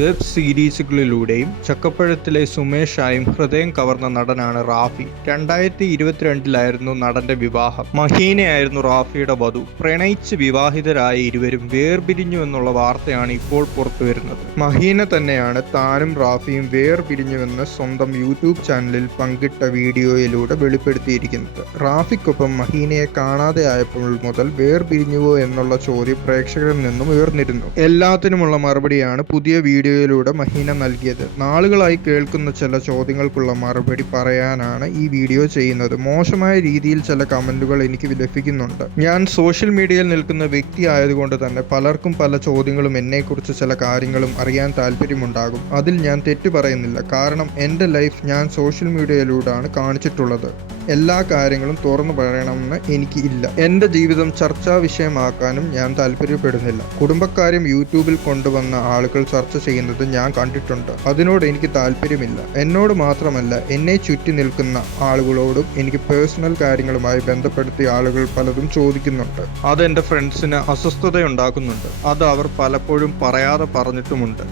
Web സീരീസുകളിലൂടെയും ചക്കപ്പഴത്തിലെ സുമേഷായും ഹൃദയം കവർന്ന നടനാണ് റാഫി. രണ്ടായിരത്തി ഇരുപത്തിരണ്ടിലായിരുന്നു നടന്റെ വിവാഹം. മഹീനയായിരുന്നു റാഫിയുടെ വധു. പ്രണയിച്ച് വിവാഹിതരായ ഇരുവരും വേർപിരിഞ്ഞു എന്നുള്ള വാർത്തയാണ് ഇപ്പോൾ പുറത്തുവരുന്നത് മഹീന തന്നെയാണ് താനും റാഫിയും വേർപിരിഞ്ഞുവെന്ന് സ്വന്തം യൂട്യൂബ് ചാനലിൽ പങ്കിട്ട വീഡിയോയിലൂടെ വെളിപ്പെടുത്തിയിരിക്കുന്നത്. റാഫിക്കൊപ്പം മഹീനയെ കാണാതെ ആയപ്പോൾ മുതൽ വേർപിരിഞ്ഞുവോ എന്നുള്ള ചോദ്യം പ്രേക്ഷകരിൽ നിന്നും ഉയർന്നിരുന്നു. എല്ലാത്തിനുമുള്ള മറുപടിയാണ് പുതിയ വീഡിയോയിലൂടെ മഹീന നൽകിയത്. നാളുകളായി കേൾക്കുന്ന ചില ചോദ്യങ്ങൾക്കുള്ള മറുപടി പറയാനാണ് ഈ വീഡിയോ ചെയ്യുന്നത്. മോശമായ രീതിയിൽ ചില കമന്റുകൾ എനിക്ക് ലഭിക്കുന്നുണ്ട്. ഞാൻ സോഷ്യൽ മീഡിയയിൽ നിൽക്കുന്ന വ്യക്തി ആയതുകൊണ്ട് തന്നെ പലർക്കും പല ചോദ്യങ്ങളും എന്നെക്കുറിച്ച് ചില കാര്യങ്ങളും അറിയാൻ താല്പര്യമുണ്ടാകും. അതിൽ ഞാൻ തെറ്റു പറയുന്നില്ല. കാരണം എന്റെ ലൈഫ് ഞാൻ സോഷ്യൽ മീഡിയയിലൂടെയാണ് കാണിച്ചിട്ടുള്ളത്. എല്ലാ കാര്യങ്ങളും തുറന്നു പറയണമെന്ന് എനിക്ക് ഇല്ല. എന്റെ ജീവിതം ചർച്ചാ വിഷയമാക്കാനും ഞാൻ താല്പര്യപ്പെടുന്നില്ല. കുടുംബക്കാര്യം യൂട്യൂബിൽ കൊണ്ടുവന്ന ആളുകൾ ചർച്ച ചെയ്യുന്നത് ഞാൻ കണ്ടിട്ടുണ്ട്. അതിനോട് എനിക്ക് താല്പര്യമില്ല. എന്നോട് മാത്രമല്ല എന്നെ ചുറ്റി നിൽക്കുന്ന ആളുകളോടും എനിക്ക് പേഴ്സണൽ കാര്യങ്ങളുമായി ബന്ധപ്പെടുത്തിയ ആളുകൾ പലതും ചോദിക്കുന്നുണ്ട്. അത് എന്റെ ഫ്രണ്ട്സിന് അസ്വസ്ഥത ഉണ്ടാക്കുന്നുണ്ട് അത് അവർ പലപ്പോഴും പറയാതെ പറഞ്ഞിട്ടുമുണ്ട്.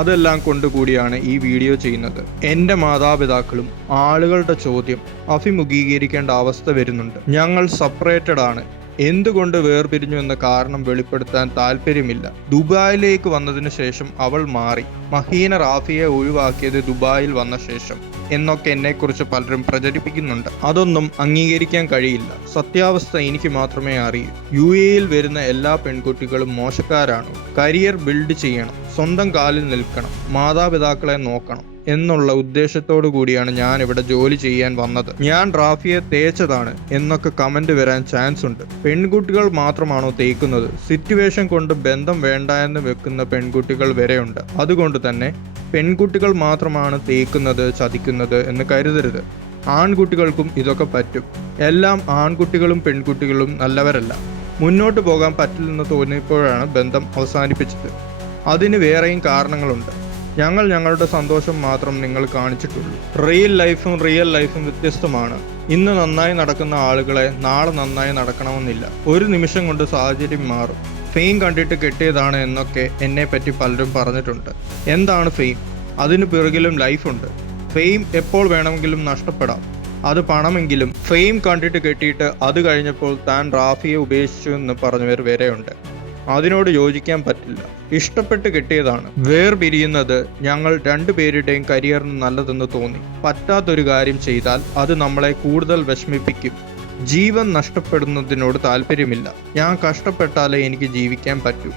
അതെല്ലാം കൊണ്ടുകൂടിയാണ് ഈ വീഡിയോ ചെയ്യുന്നത്. എന്റെ മാതാപിതാക്കളും ആളുകളുടെ ചോദ്യം അഭിമുഖീകരിക്കേണ്ട അവസ്ഥ വരുന്നുണ്ട്. ഞങ്ങൾ സെപ്പറേറ്റഡ് ആണ്. എന്തുകൊണ്ട് വേർപിരിഞ്ഞു എന്ന കാരണം വെളിപ്പെടുത്താൻ താല്പര്യമില്ല ദുബായിലേക്ക് വന്നതിന് ശേഷം അവൾ മാറി. മഹീന റാഫിയെ ഒഴിവാക്കിയത് ദുബായിൽ വന്ന ശേഷം. എന്നൊക്കെ എന്നെക്കുറിച്ച് പലരും പ്രചരിപ്പിക്കുന്നുണ്ട്. അതൊന്നും അംഗീകരിക്കാൻ കഴിയില്ല. സത്യാവസ്ഥ എനിക്ക് മാത്രമേ അറിയൂ. യു എയിൽ വരുന്ന എല്ലാ പെൺകുട്ടികളും മോശക്കാരാണ്. കരിയർ ബിൽഡ് ചെയ്യണം. സ്വന്തം കാലിൽ നിൽക്കണം. മാതാപിതാക്കളെ നോക്കണം എന്നുള്ള ഉദ്ദേശത്തോടു കൂടിയാണ് ഞാൻ ഇവിടെ ജോലി ചെയ്യാൻ വന്നത്. ഞാൻ റാഫിയെ തേച്ചതാണ് എന്നൊക്കെ കമന്റ് വരാൻ ചാൻസ് ഉണ്ട്. പെൺകുട്ടികൾ മാത്രമാണോ തേക്കുന്നത്? സിറ്റുവേഷൻ കൊണ്ട് ബന്ധം വേണ്ട എന്ന് വെക്കുന്ന പെൺകുട്ടികൾ വരെയുണ്ട്. അതുകൊണ്ട് തന്നെ പെൺകുട്ടികൾ മാത്രമാണ് തേക്കുന്നത് ചതിക്കുന്നത് എന്ന് കരുതരുത്. ആൺകുട്ടികൾക്കും ഇതൊക്കെ പറ്റും. എല്ലാം ആൺകുട്ടികളും പെൺകുട്ടികളും നല്ലവരല്ല. മുന്നോട്ട് പോകാൻ പറ്റില്ലെന്ന് തോന്നിയപ്പോഴാണ് ബന്ധം അവസാനിപ്പിച്ചത്. അതിന് വേറെയും കാരണങ്ങളുണ്ട്. ഞങ്ങൾ ഞങ്ങളുടെ സന്തോഷം മാത്രം നിങ്ങൾ കാണിച്ചിട്ടുള്ളൂ. റിയൽ ലൈഫും റിയൽ ലൈഫും വ്യത്യസ്തമാണ്. ഇന്ന് നന്നായി നടക്കുന്ന ആളുകളെ നാളെ നന്നായി നടക്കണമെന്നില്ല. ഒരു നിമിഷം കൊണ്ട് സാഹചര്യം മാറും. ഫെയിം കണ്ടിട്ട് കിട്ടിയതാണ് എന്നൊക്കെ എന്നെ പറ്റി പലരും പറഞ്ഞിട്ടുണ്ട്. എന്താണ് ഫെയിം അതിന് പിറകിലും ലൈഫുണ്ട് ഫെയിം എപ്പോൾ വേണമെങ്കിലും നഷ്ടപ്പെടാം. അത് പണമെങ്കിലും ഫെയിം കണ്ടിട്ട് കെട്ടിയിട്ട് അത് കഴിഞ്ഞപ്പോൾ താൻ റാഫിയെ ഉപേക്ഷിച്ചു എന്ന് പറഞ്ഞവർ വരെയുണ്ട് അതിനോട് യോജിക്കാൻ പറ്റില്ല. ഇഷ്ടപ്പെട്ട് കിട്ടിയതാണ്. വേർപിരിയുന്നത് ഞങ്ങൾ രണ്ടുപേരുടെയും കരിയറിന് നല്ലതെന്ന് തോന്നി. പറ്റാത്തൊരു കാര്യം ചെയ്താൽ അത് നമ്മളെ കൂടുതൽ വിഷമിപ്പിക്കും. ജീവൻ നഷ്ടപ്പെടുന്നതിനോട് താല്പര്യമില്ല. ഞാൻ കഷ്ടപ്പെട്ടാലേ എനിക്ക് ജീവിക്കാൻ പറ്റൂ.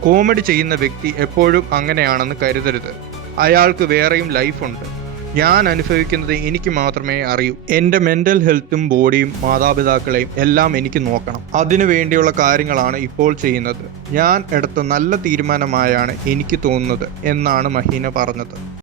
കോമഡി ചെയ്യുന്ന വ്യക്തി എപ്പോഴും അങ്ങനെയാണെന്ന് കരുതരുത്. അയാൾക്ക് വേറെയും ലൈഫുണ്ട്. ഞാൻ അനുഭവിക്കുന്നത് എനിക്ക് മാത്രമേ അറിയൂ. എന്റെ മെന്റൽ ഹെൽത്തും ബോഡിയും മാതാപിതാക്കളെയും എല്ലാം എനിക്ക് നോക്കണം. അതിനു വേണ്ടിയുള്ള കാര്യങ്ങളാണ് ഇപ്പോൾ ചെയ്യുന്നത്. ഞാൻ എടുത്ത നല്ല തീരുമാനമായാണ് എനിക്ക് തോന്നുന്നത് എന്നാണ് മഹീന പറഞ്ഞത്.